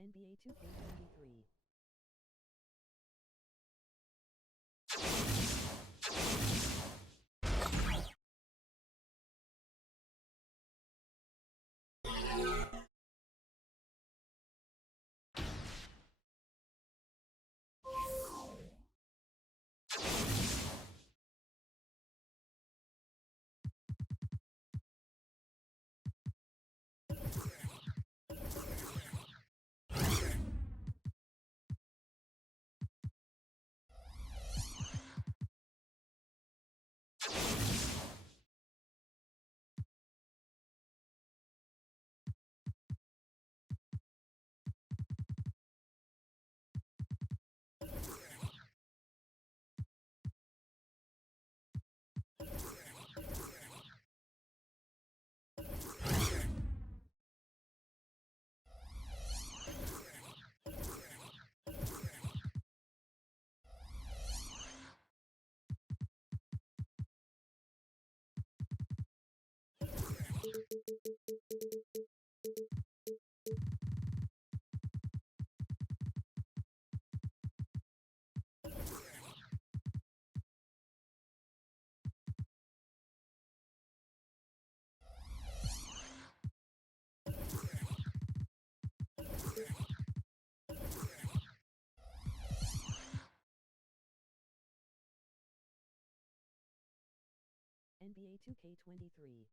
NBA 2K23. NBA 2K23.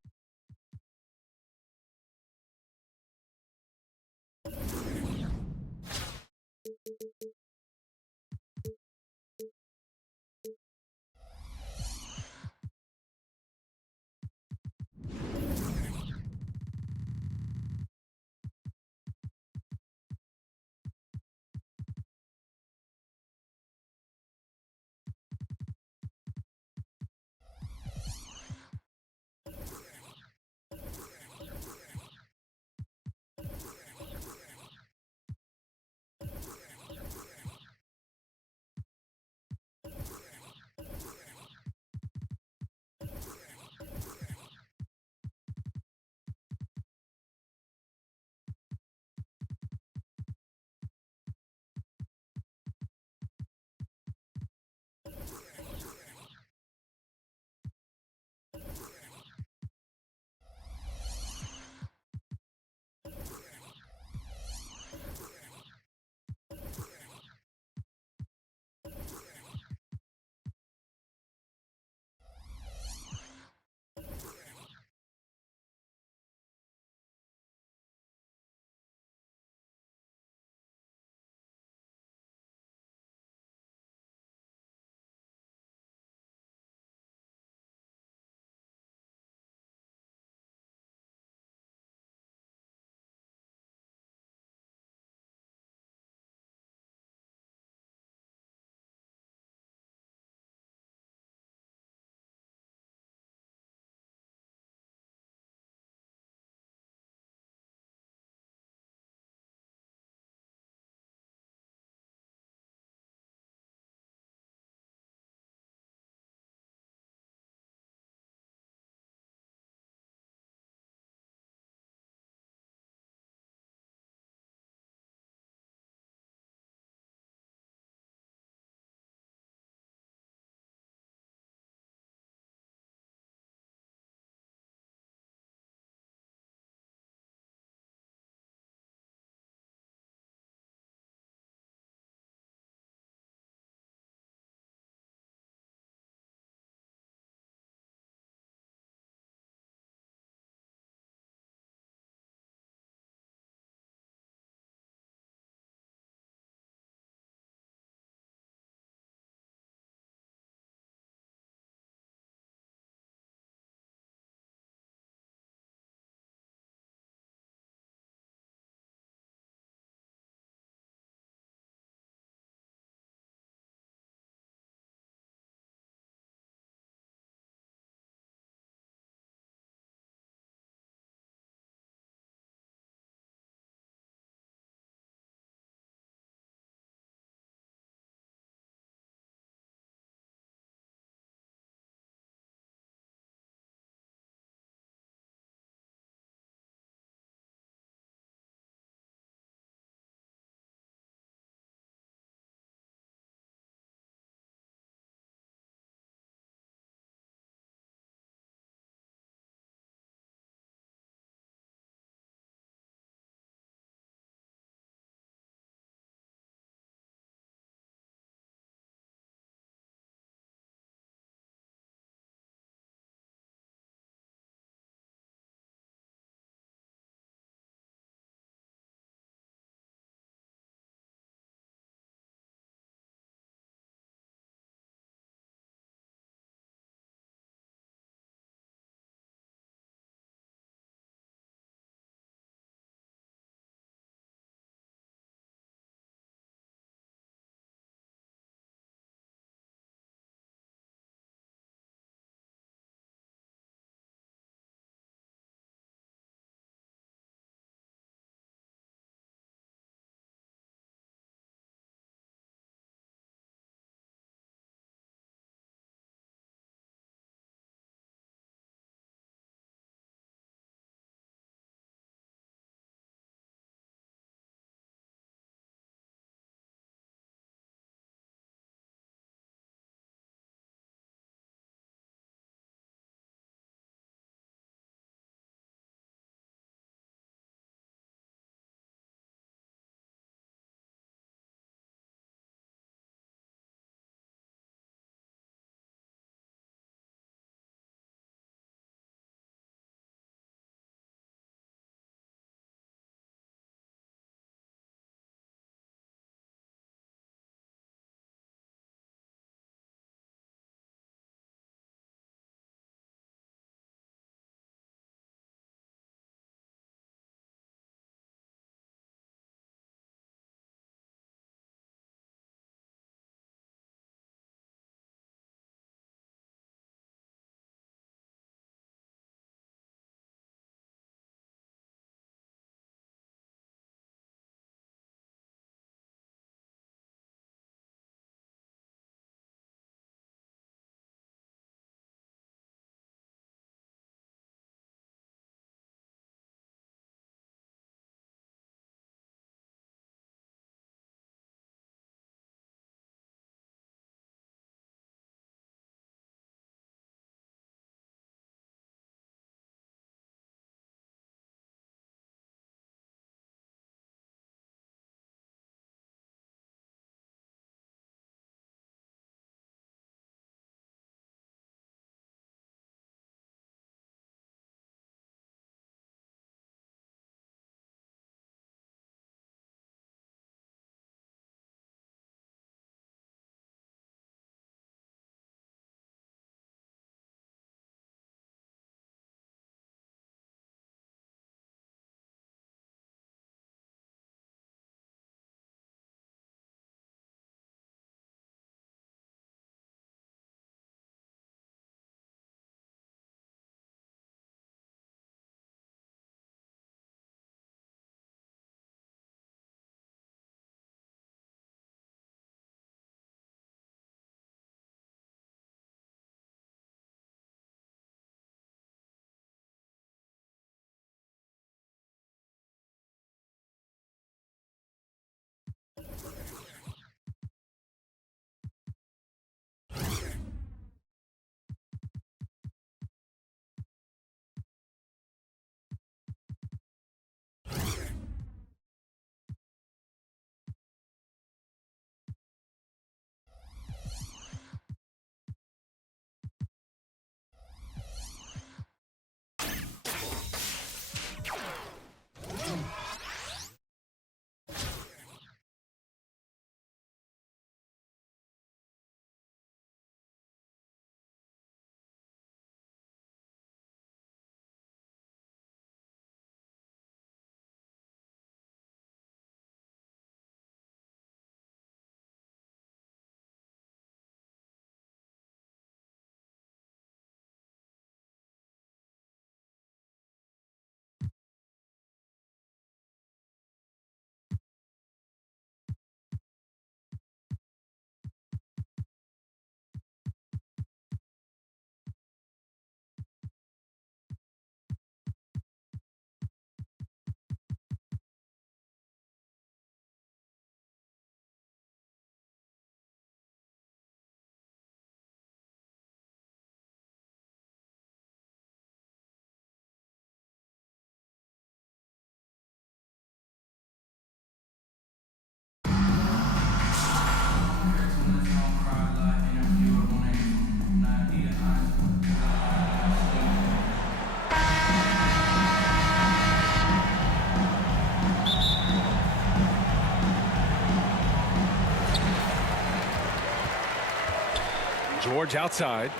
George outside.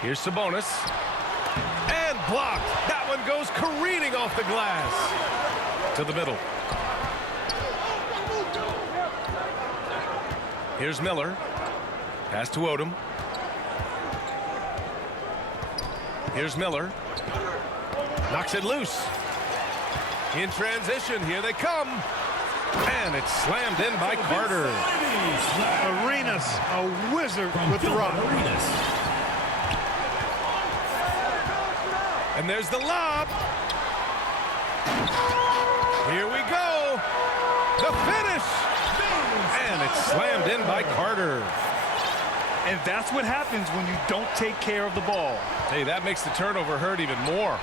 Here's Sabonis. And blocked. That one goes careening off the glass. To the middle. Here's Miller. Pass to Odom. Here's Miller. Knocks it loose. In transition, here they come. And it's slammed in by Carter. Arenas, a wizard with the rock. And there's the lob. Here we go. The finish. And it's slammed in by Carter. And that's what happens when you don't take care of the ball. Hey, that makes the turnover hurt even more.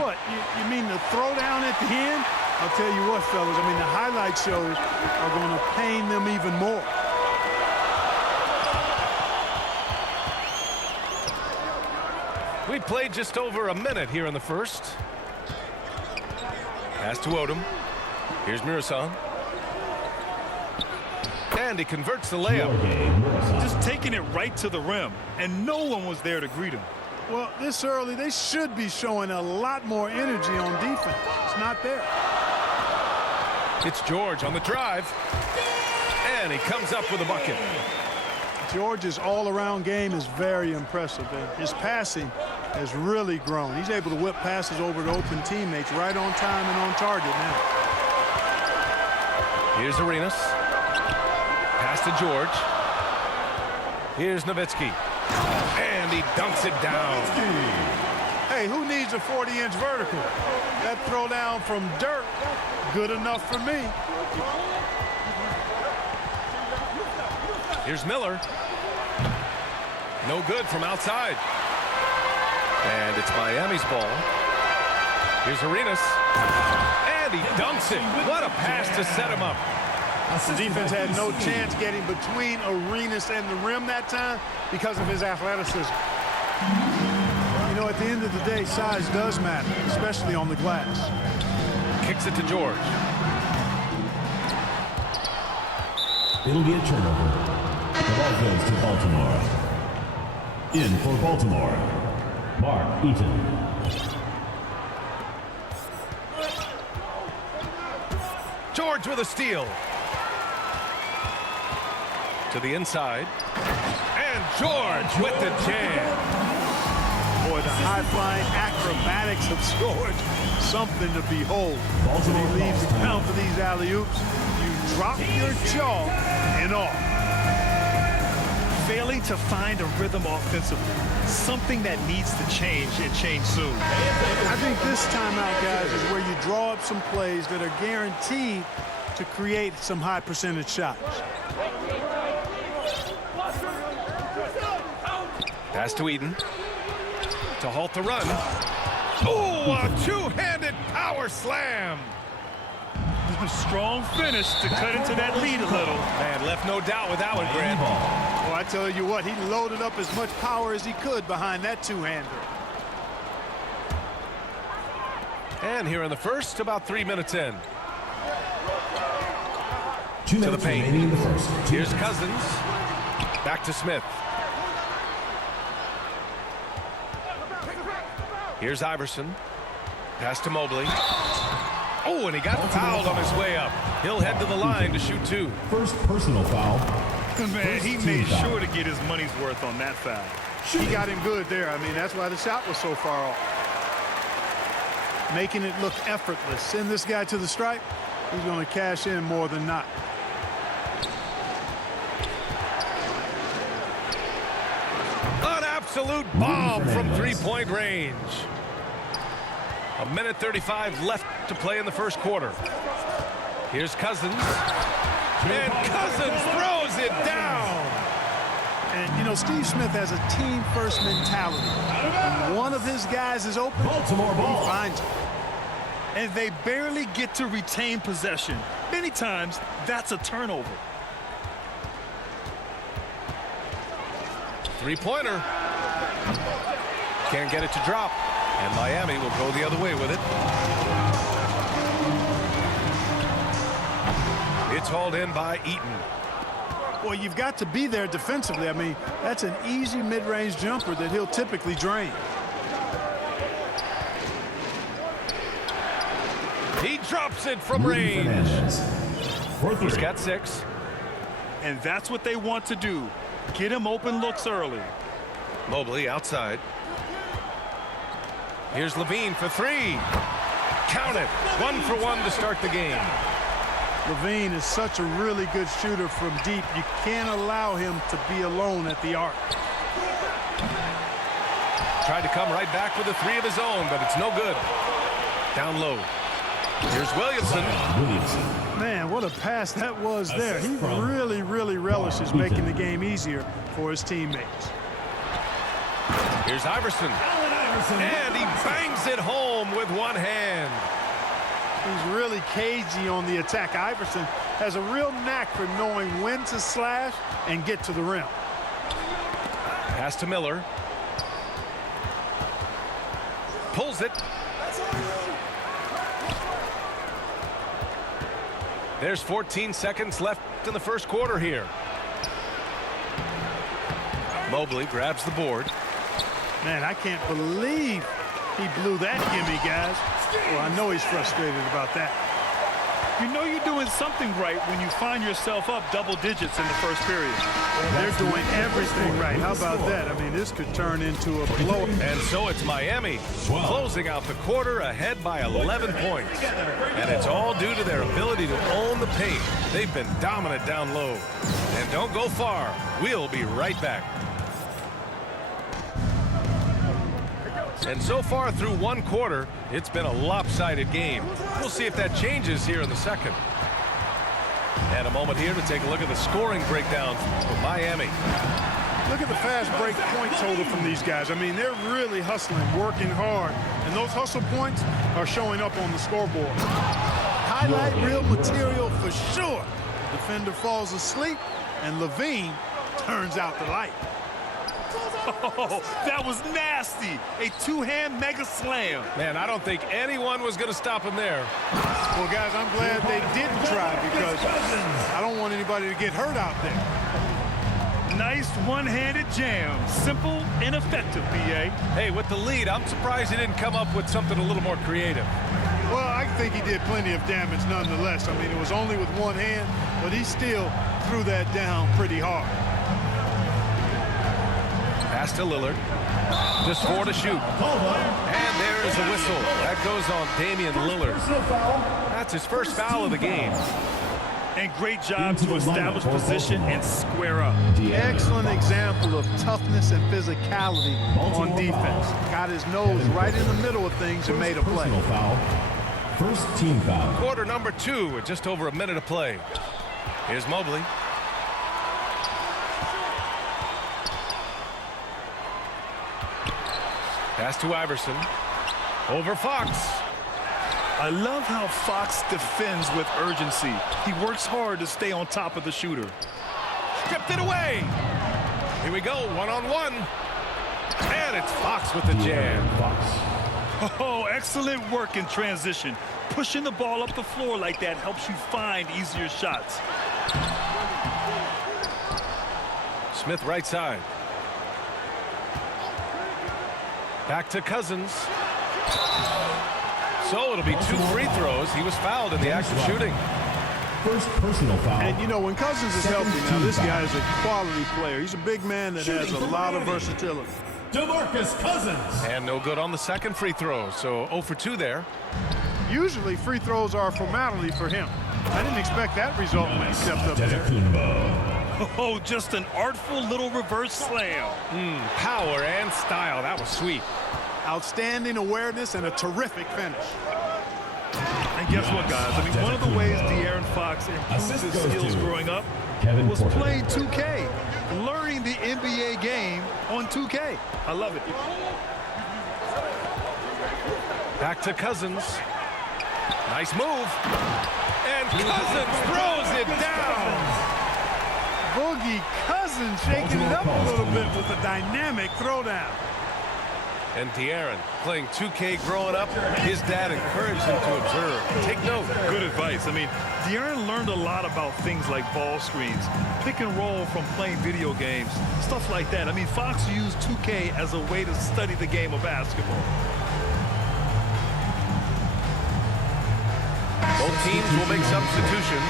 What, you mean the throwdown at the end? I'll tell you what, fellas, I mean, the highlight shows are going to pain them even more. We played just over a minute here in the first. Pass to Odom. Here's Mirasan. And he converts the layup. Just taking it right to the rim, and no one was there to greet him. Well, this early, they should be showing a lot more energy on defense. It's not there. It's George on the drive. And he comes up with a bucket. George's all-around game is very impressive, and his passing has really grown. He's able to whip passes over to open teammates right on time and on target now. Here's Arenas. Pass to George. Here's Nowitzki. And he dunks it down. Hey, who needs a 40-inch vertical? That throw down from Dirk, good enough for me. Here's Miller. No good from outside. And it's Miami's ball. Here's Arenas. And he dunks it. What a pass to set him up. The defense had no chance getting between Arenas and the rim that time because of his athleticism. You know, at the end of the day, size does matter, especially on the glass. Kicks it to George. It'll be a turnover. The ball goes to Baltimore. In for Baltimore, Mark Eaton. George with a steal. To the inside. And George with the jam. Boy, the high-flying acrobatics of George, something to behold. When he leaves the ground for these alley-oops, you drop your jaw in awe. Failing to find a rhythm offensively, something that needs to change and change soon. I think this timeout, guys, is where you draw up some plays that are guaranteed to create some high percentage shots. Pass to Eden. To halt the run. Oh, a two-handed power slam. A strong finish to cut into that lead a little. Man, left no doubt with that one, Grant. Well, I tell you what, he loaded up as much power as he could behind that two-hander. And here in the first, about 3 minutes in. 2 To the minutes paint. remaining in the first. Here's Cousins. Back to Smith. Here's Iverson. Pass to Mobley. Oh, and he got fouled on his way up. He'll head to the line to shoot two. First personal foul. Man, he First made team foul. sure to get his money's worth on that foul. He got him good there. I mean, that's why the shot was so far off. Making it look effortless. Send this guy to the stripe. He's going to cash in more than not. An absolute bomb from three-point range. 1:35 left to play in the first quarter. Here's Cousins. And Cousins throws it down. And, you know, Steve Smith has a team-first mentality. When one of his guys is open, Baltimore he ball. finds it. And they barely get to retain possession. Many times, that's a turnover. Three-pointer. Can't get it to drop. And Miami will go the other way with it. It's hauled in by Eaton. Well, you've got to be there defensively. I mean, that's an easy mid-range jumper that he'll typically drain. He drops it from range. He's got 6. And that's what they want to do. Get him open looks early. Mobley outside. Here's Levine for 3. Count it. 1 for 1 to start the game. Levine is such a really good shooter from deep. You can't allow him to be alone at the arc. Tried to come right back with a 3 of his own, but it's no good. Down low. Here's Williamson. Man, what a pass that was there. He really relishes making the game easier for his teammates. Here's Iverson. And he bangs it home with one hand. He's really cagey on the attack. Iverson has a real knack for knowing when to slash and get to the rim. Pass to Miller. Pulls it. There's 14 seconds left in the first quarter here. Mobley grabs the board. Man, I can't believe he blew that gimme, guys. Well, I know he's frustrated about that. You know you're doing something right when you find yourself up double digits in the first period. They're doing everything right. How about that? I mean, this could turn into a blow. And so it's Miami closing out the quarter ahead by 11 points. And it's all due to their ability to own the paint. They've been dominant down low. And don't go far. We'll be right back. And so far through one quarter, it's been a lopsided game. We'll see if that changes here in the second. And a moment here to take a look at the scoring breakdown for Miami. Look at the fast break point total from these guys. I mean, they're really hustling, working hard. And those hustle points are showing up on the scoreboard. Highlight reel material for sure. The defender falls asleep, and Levine turns out the light. Oh, that was nasty. A two-hand mega slam. Man, I don't think anyone was going to stop him there. Well, guys, I'm glad they didn't try because I don't want anybody to get hurt out there. Nice one-handed jam. Simple and effective, B.A. Hey, with the lead, I'm surprised he didn't come up with something a little more creative. Well, I think he did plenty of damage nonetheless. I mean, it was only with one hand, but he still threw that down pretty hard. Pass to Lillard. Just 4 to shoot. And there is a whistle. That goes on Damian Lillard. That's his first foul of the game. And great job to establish position and square up. Excellent example of toughness and physicality on defense. Got his nose right in the middle of things and made a play. First team foul. Quarter number 2 with just over a minute of play. Here's Mobley. Pass to Iverson. Over Fox. I love how Fox defends with urgency. He works hard to stay on top of the shooter. Stripped it away. Here we go, one-on-one. And it's Fox with the jam. Oh, excellent work in transition. Pushing the ball up the floor like that helps you find easier shots. Smith right side. Back to Cousins. So it'll be 2 free throws. He was fouled in the act of shooting. First personal foul. And, you know, when Cousins is healthy now, this guy is a quality player. He's a big man that has a lot of versatility. DeMarcus Cousins. And no good on the second free throw. So 0 for 2 there. Usually free throws are a formality for him. I didn't expect that result when he stepped up there. Oh, just an artful little reverse slam. Power and style. That was sweet. Outstanding awareness and a terrific finish. And guess what, guys? I mean, one of the ways De'Aaron Fox improved his skills growing up was playing 2K, learning the NBA game on 2K. I love it. Back to Cousins. Nice move. And Cousins throws it down. Boogie Cousins shaking it up a little bit with a dynamic throwdown. And De'Aaron, playing 2K growing up, his dad encouraged him to observe. Take note. Good advice. I mean, De'Aaron learned a lot about things like ball screens, pick and roll from playing video games, stuff like that. I mean, Fox used 2K as a way to study the game of basketball. Both teams will make substitutions.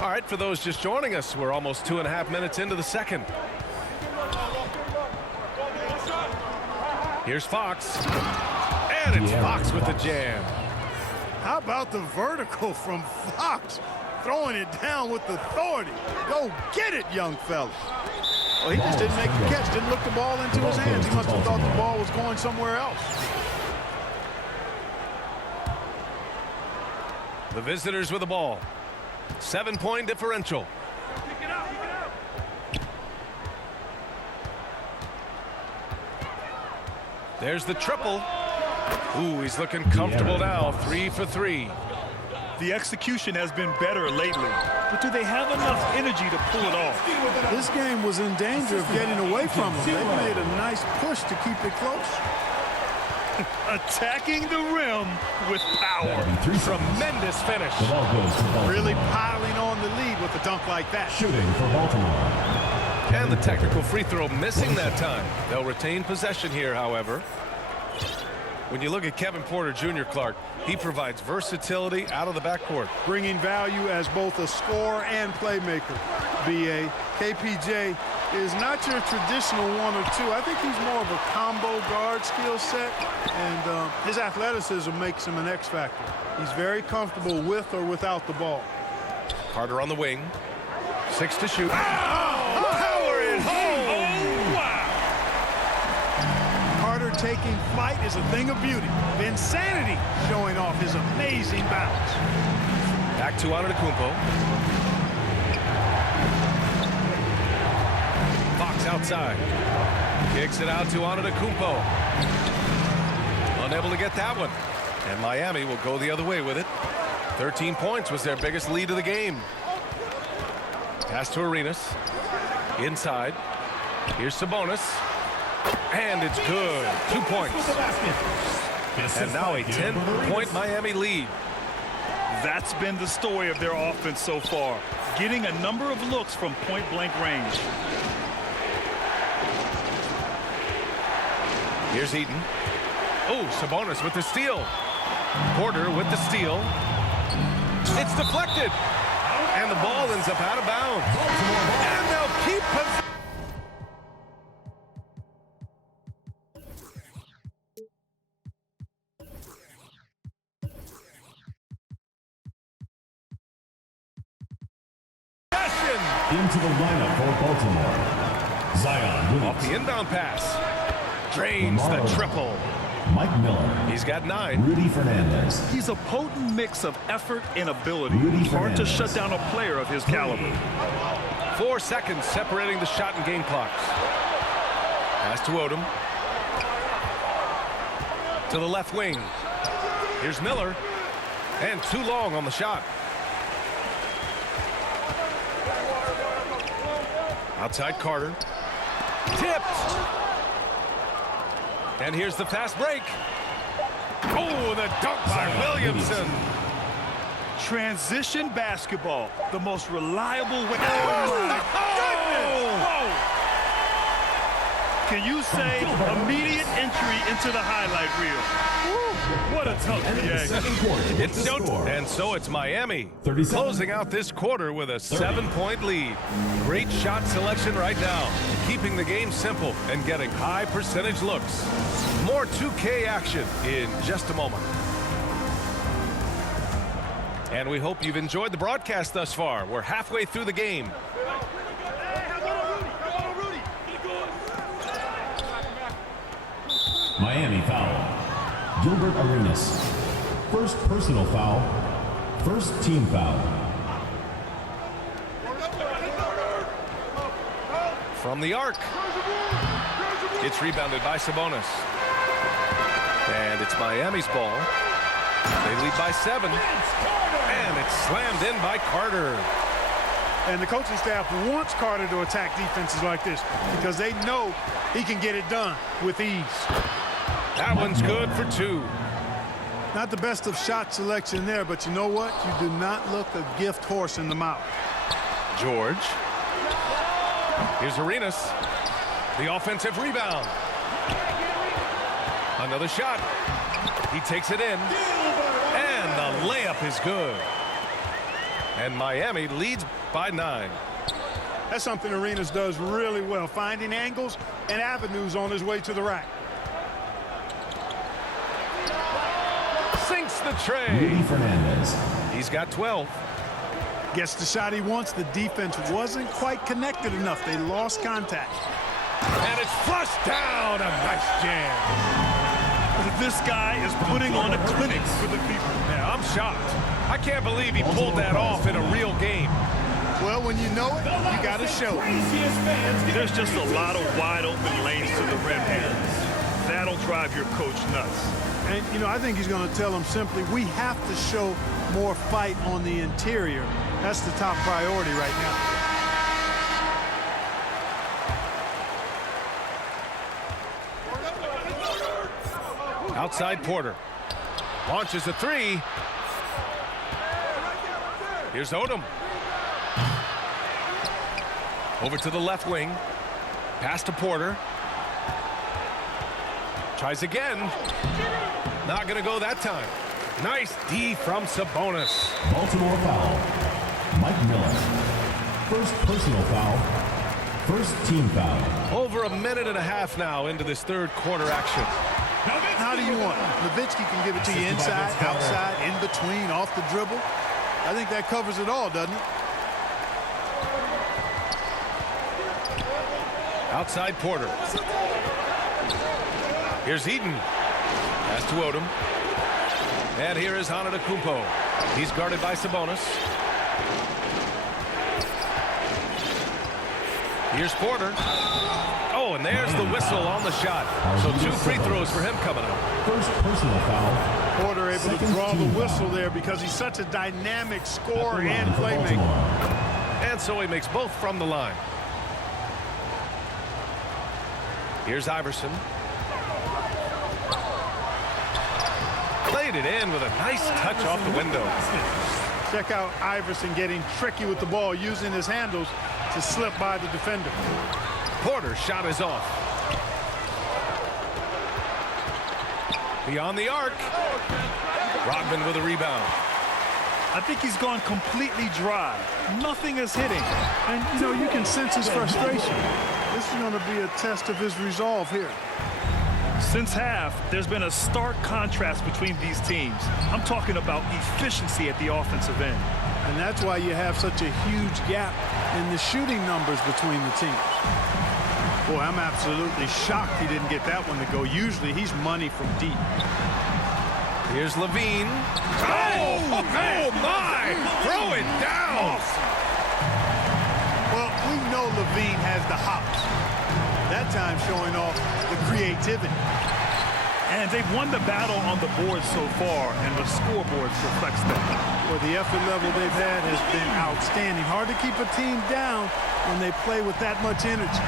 All right, for those just joining us, we're almost 2.5 minutes into the second. Here's Fox. And it's Fox with the jam. How about the vertical from Fox? Throwing it down with authority. Go get it, young fella. Well, he just didn't make the catch, didn't look the ball into his hands. He must have thought the ball was going somewhere else. The visitors with the ball. 7-point differential. There's the triple. Ooh, he's looking comfortable now. 3 for 3. The execution has been better lately, but do they have enough energy to pull it off? This game was in danger of getting away from him. They made a nice push to keep it close. Attacking the rim with power. Tremendous finish. The ball goes to Baltimore. Really piling on the lead with a dunk like that. Shooting for Baltimore. And the technical free throw missing that time. They'll retain possession here, however. When you look at Kevin Porter Jr., Clark, he provides versatility out of the backcourt. Bringing value as both a scorer and playmaker. BA. KPJ is not your traditional 1 or 2. I think he's more of a combo guard skill set, and his athleticism makes him an X factor. He's very comfortable with or without the ball. Carter on the wing. 6 to shoot. Power it home! Wow! Carter taking flight is a thing of beauty. Insanity showing off his amazing bounce. Back to Antetokounmpo. Fox outside. Kicks it out to Antetokounmpo. Unable to get that one. And Miami will go the other way with it. 13 points was their biggest lead of the game. Pass to Arenas. Inside. Here's Sabonis. And it's good. 2 points. And now a 10-point Miami lead. That's been the story of their offense so far. Getting a number of looks from point-blank range. Here's Eaton. Oh, Sabonis with the steal. Porter with the steal. It's deflected. And the ball ends up out of bounds. And they'll keep possession. Into the lineup for Baltimore. Zion Off the inbound pass. Drains the triple. Mike Miller. He's got 9. Rudy Fernandez. He's a potent mix of effort and ability. Rudy Hard to Fernandez. shut down a player of his caliber. 4 seconds separating the shot and game clocks. Pass to Odom. To the left wing. Here's Miller. And too long on the shot. Outside Carter. Tipped. And here's the fast break. Oh, the dunk by Williamson. Transition basketball, the most reliable way. Oh, my goodness! Whoa. Can you say immediate entry into the highlight reel? Woo. What a tough PA. Second quarter. It's score. and so it's Miami 37. closing out this quarter with a 7-point lead. Great shot selection right now, keeping the game simple and getting high percentage looks. More 2K action in just a moment. And we hope you've enjoyed the broadcast thus far. We're halfway through the game. Miami foul. Gilbert Arenas. First personal foul. First team foul. From the arc. It's rebounded by Sabonis. And it's Miami's ball. They lead by 7. And it's slammed in by Carter. And the coaching staff wants Carter to attack defenses like this because they know he can get it done with ease. That one's good for 2. Not the best of shot selection there, but you know what? You do not look a gift horse in the mouth. George. Here's Arenas. The offensive rebound. Another shot. He takes it in. And the layup is good. And Miami leads by 9. That's something Arenas does really well, finding angles and avenues on his way to the rack. Sinks the tray. Rudy Fernandez. He's got 12. Gets the shot he wants. The defense wasn't quite connected enough. They lost contact. And it's flushed down. A nice jam. This guy is putting on a clinic for the people. Yeah, I'm shocked. I can't believe he pulled that off in a real game. Well, when you know it, you got to show it. There's just a lot of wide open lanes to the rim here. That'll drive your coach nuts. And, you know, I think he's going to tell them simply, we have to show more fight on the interior. That's the top priority right now. Outside Porter. Launches a 3. Here's Odom. Over to the left wing. Pass to Porter. Tries again. Not going to go that time. Nice D from Sabonis. Baltimore foul. Mike Miller. First personal foul. First team foul. Over a minute and a half now into this third quarter action. How do you want it? Nowitzki can give it to you inside, outside, in between, off the dribble. I think that covers it all, doesn't it? Outside Porter. Here's Eden. Pass to Odom. And here is Antetokounmpo. He's guarded by Sabonis. Here's Porter. Oh, and there's the whistle on the shot. So 2 free throws for him coming up. First personal foul. Porter able to draw the whistle there because he's such a dynamic scorer and playmaker. And so he makes both from the line. Here's Iverson. Played it in with a nice touch off the window. Check out Iverson getting tricky with the ball, using his handles to slip by the defender. Porter's shot is off. Beyond the arc. Rodman with a rebound. I think he's gone completely dry. Nothing is hitting. And, you know, you can sense his frustration. This is going to be a test of his resolve here. Since half, there's been a stark contrast between these teams. I'm talking about efficiency at the offensive end. And that's why you have such a huge gap in the shooting numbers between the teams. Boy, I'm absolutely shocked he didn't get that one to go. Usually he's money from deep. Here's Levine. Oh my! Throw it down! Well, we know Levine has the hops. That time showing off the creativity. And they've won the battle on the board so far, and the scoreboard reflects that. Well, the effort level they've had has been outstanding. Hard to keep a team down when they play with that much energy.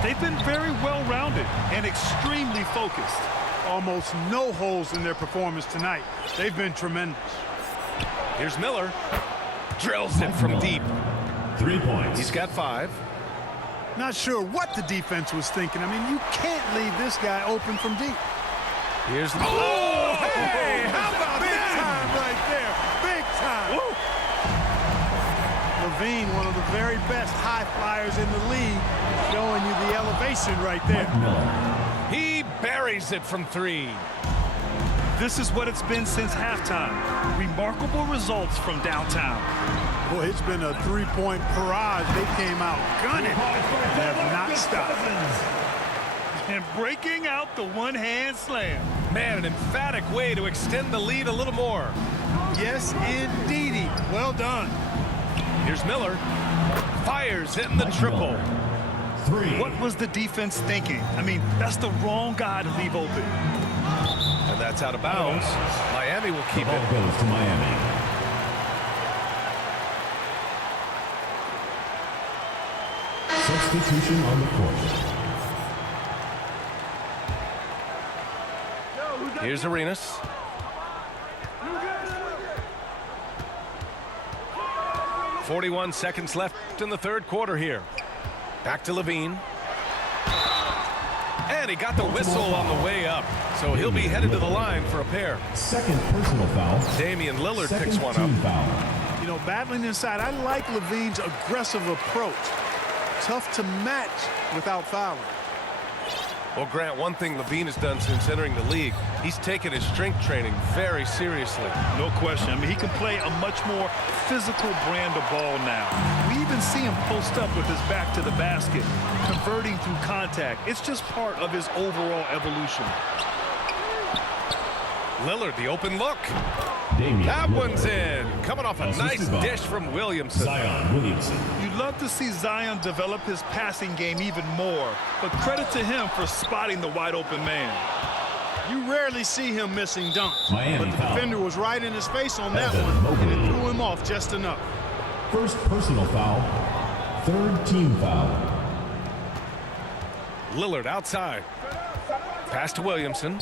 They've been very well-rounded and extremely focused. Almost no holes in their performance tonight. They've been tremendous. Here's Miller. Drills it from deep. 3 points. He's got 5. Not sure what the defense was thinking. I mean, you can't leave this guy open from deep. Here's the... Oh, hey, how about big time right there? Big time. Woo. Levine, one of the very best high flyers in the league, showing you the elevation right there. He buries it from 3. This is what it's been since halftime. Remarkable results from downtown. Boy, it's been a three-point barrage. They came out gunning and have not stopped. And breaking out the one-hand slam. Man, an emphatic way to extend the lead a little more. Yes, indeedy. Well done. Here's Miller. Fires in the triple. 3. What was the defense thinking? I mean, that's the wrong guy to leave open. And that's out of bounds. Miami will keep Ball it. goes to Miami. substitution on the court. Here's Arenas. "41 seconds left in the third quarter here. Back to Levine. And he got the whistle on the way up. So he'll be headed to the line for a pair. Second personal foul. Damian Lillard picks Second one team up. foul. You know, battling inside, I like Levine's aggressive approach. Tough to match without fouling. Well, Grant, one thing Levine has done since entering the league, he's taken his strength training very seriously. No question. I mean, he can play a much more physical brand of ball now. We even see him post up with his back to the basket, converting through contact. It's just part of his overall evolution. Lillard, the open look. Damian That Lillard. one's in. Coming off a nice Assisted by dish from Williamson. Zion Williamson. You'd love to see Zion develop his passing game even more, but credit to him for spotting the wide open man. You rarely see him missing dunks. Miami but the foul. defender was right in his face on that Evan one, and Mobley. it threw him off just enough. First personal foul. Third team foul. Lillard outside. Pass to Williamson.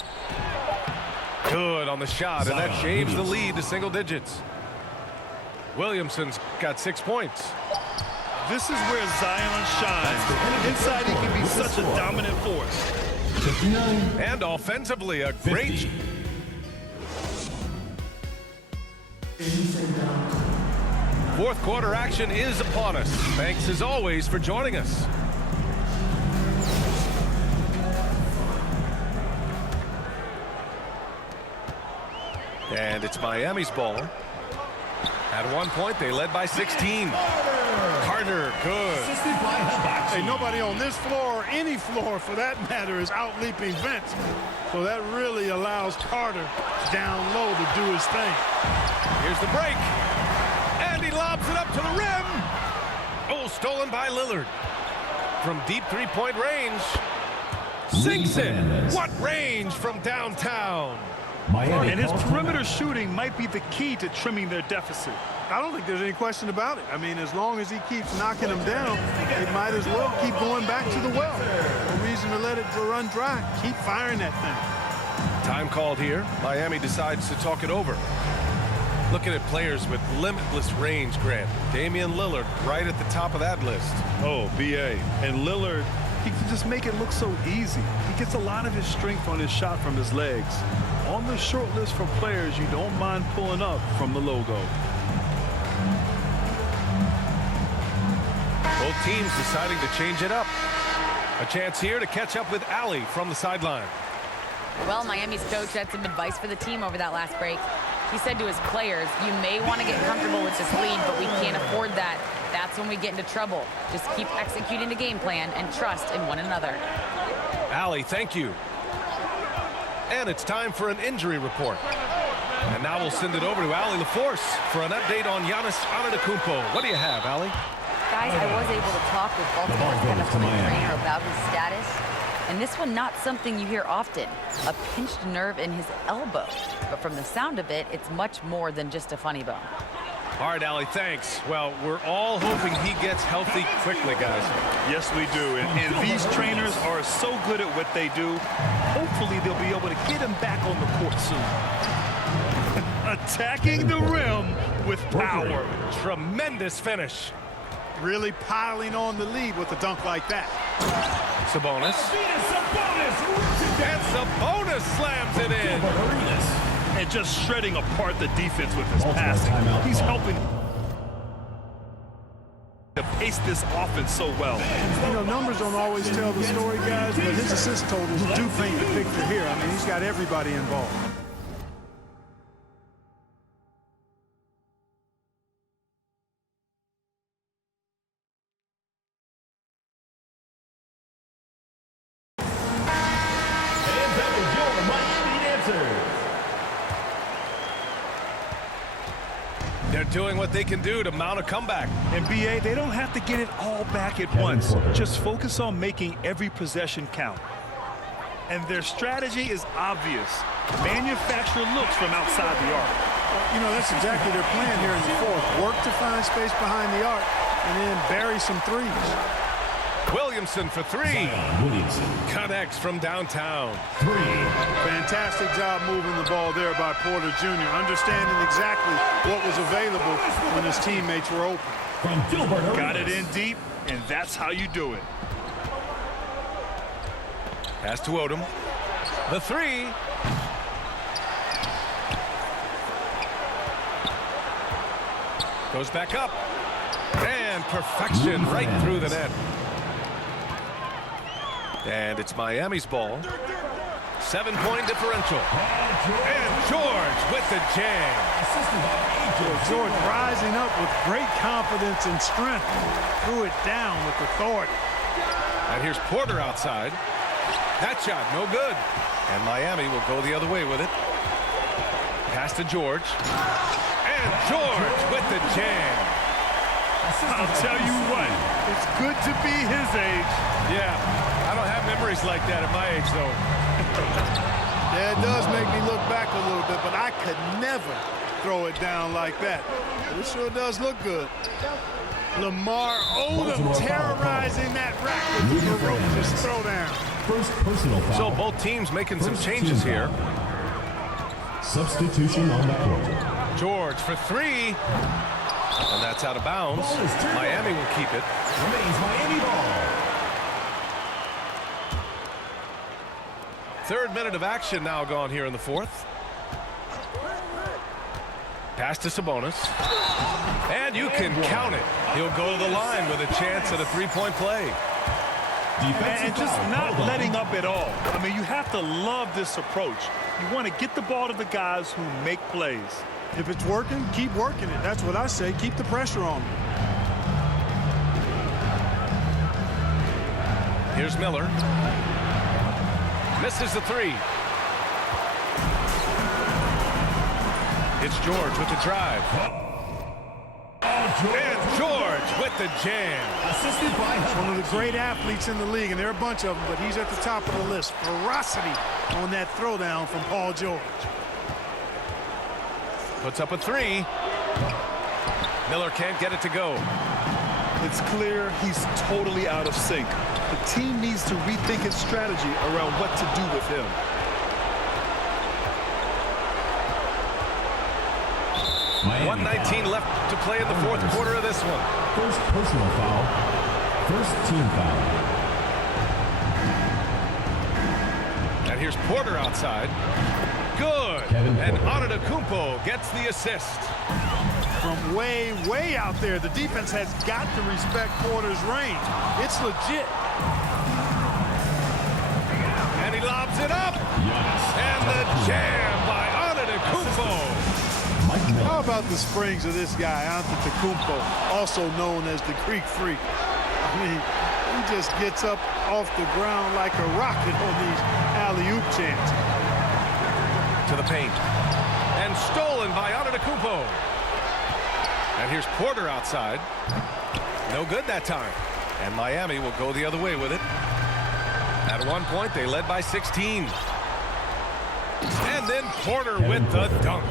Good on the shot, and that Zion shaves the Williamson. lead to single digits. Williamson's got 6 points. This is where Zion shines. Inside, he can be such a dominant force. 59. And offensively, a great... 50. Fourth quarter action is upon us. Thanks as always for joining us. And it's Miami's ball. At one point, they led by 16. Carter, good. Assisted by Hibachi. Hey, nobody on this floor, or any floor for that matter, is out-leaping Vince. So that really allows Carter down low to do his thing. Here's the break. And he lobs it up to the rim. Oh, stolen by Lillard. From deep three-point range. Sinks it. What range from downtown. Miami. And his perimeter shooting might be the key to trimming their deficit. I don't think there's any question about it. I mean, as long as he keeps knocking them down, they might as well keep going back to the well. No reason to let it run dry. Keep firing that thing. Time called here. Miami decides to talk it over. Looking at players with limitless range, Grant. Damian Lillard right at the top of that list. Oh, B.A. And Lillard, he can just make it look so easy. He gets a lot of his strength on his shot from his legs. On the short list for players you don't mind pulling up from the logo. Both teams deciding to change it up. A chance here to catch up with Allie from the sideline. Well, Miami's coach had some advice for the team over that last break. He said to his players, you may want to get comfortable with this lead, but we can't afford that. That's when we get into trouble. Just keep executing the game plan and trust in one another. Allie, thank you. And it's time for an injury report. And now we'll send it over to Allie LaForce for an update on Giannis Antetokounmpo. What do you have, Allie? Guys, I was able to talk with Baltimore's ball goes to chemical Miami. trainer about his status. And this one, not something you hear often. A pinched nerve in his elbow. But from the sound of it, it's much more than just a funny bone. All right, Allie, thanks. Well, we're all hoping he gets healthy quickly, guys. Yes, we do. And these trainers are so good at what they do. Hopefully, they'll be able to get him back on the court soon. Attacking the rim with power. Tremendous finish. Really piling on the lead with a dunk like that. Sabonis. And Sabonis slams it in. And just shredding apart the defense with his Baltimore passing. timeout He's call. helping to pace this offense so well. You know, numbers don't always tell the story, guys, but his assist totals do paint the picture here. I mean, he's got everybody involved. And that was your Miami answer. They're doing what they can do to mount a comeback. And B.A., they don't have to get it all back at Kevin once. Porter. Just focus on making every possession count. And their strategy is obvious. Manufacture looks from outside the arc. You know, that's exactly their plan here in the fourth. Work to find space behind the arc and then bury some threes. Williamson for three. Zion Williamson. Connects from downtown. 3. Fantastic job moving the ball there by Porter Jr., understanding exactly what was available when his teammates were open. From Gilbert Arenas. Got it in deep, and that's how you do it. Pass to Odom. The three. Goes back up. And perfection right through the net. And it's Miami's ball. 7-point differential. And George with the jam. George rising up with great confidence and strength. Threw it down with authority. And here's Porter outside. That shot, no good. And Miami will go the other way with it. Pass to George. And George with the jam. I'll tell you what, it's good to be his age. Yeah, I don't have memories like that at my age, though. Yeah, it does make me look back a little bit, but I could never throw it down like that. It sure does look good. Lamar Odom terrorizing that rack with the ferocious throwdown. First personal foul. So both teams making some changes here. Substitution on the court. George for three. And that's out of bounds. Miami will keep it. Remains Miami ball. Third minute of action now gone here in the fourth. Pass to Sabonis. And you can count it. He'll go to the line with a chance at a three-point play. And just not letting up at all. I mean, you have to love this approach. You want to get the ball to the guys who make plays. If it's working, keep working it. That's what I say. Keep the pressure on them. Here's Miller. Misses the three. It's George with the drive. And George with the jam. Assisted by One of the great athletes in the league, and there are a bunch of them, but he's at the top of the list. Ferocity on that throwdown from Paul George. Puts up a three. Miller can't get it to go. It's clear he's totally out of sync. The team needs to rethink its strategy around what to do with him. Miami 1:19 foul. left to play in the fourth quarter of this one. First personal foul. First team foul. And here's Porter outside. Good. Kevin And Porter. Antetokounmpo gets the assist. From way, way out there, the defense has got to respect Porter's range. It's legit. And he lobs it up. Giannis. And the jam by Antetokounmpo. Mike Miller. How about the springs of this guy, Antetokounmpo, also known as the Greek Freak? I mean, he just gets up off the ground like a rocket on these alley-oop chances. To the paint. And stolen by Antetokounmpo. And here's Porter outside. No good that time. And Miami will go the other way with it. At one point, they led by 16. And then Porter with the dunk.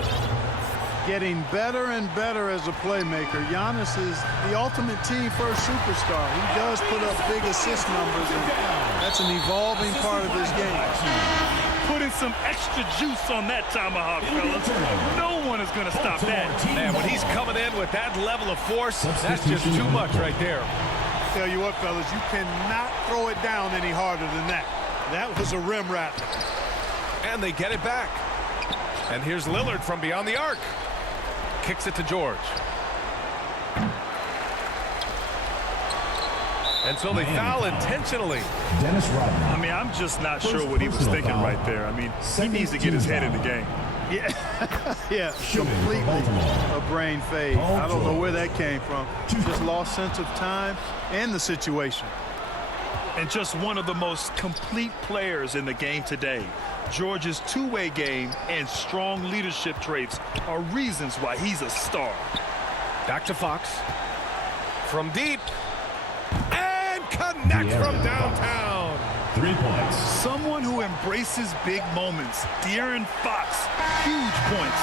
Getting better and better as a playmaker. Giannis is the ultimate team-first superstar. He does put up big assist numbers, and that's an evolving part of his game. Putting some extra juice on that tomahawk, fellas. No one is going to stop that. Man, when he's coming in with that level of force, that's just too much right there. Tell you what, fellas, you cannot throw it down any harder than that. That was a rim rattler. And they get it back. And here's Lillard from beyond the arc. Kicks it to George. And so they foul intentionally. Dennis Rodman. I mean, I'm just not sure what he was thinking right there. I mean, he needs to get his head in the game. Yeah, completely a brain fade. I don't know where that came from. Just lost sense of time and the situation. And just one of the most complete players in the game today. George's two-way game and strong leadership traits are reasons why he's a star. Back to Fox. From deep. And connect from downtown. 3 points. Someone who embraces big moments. De'Aaron Fox, huge points.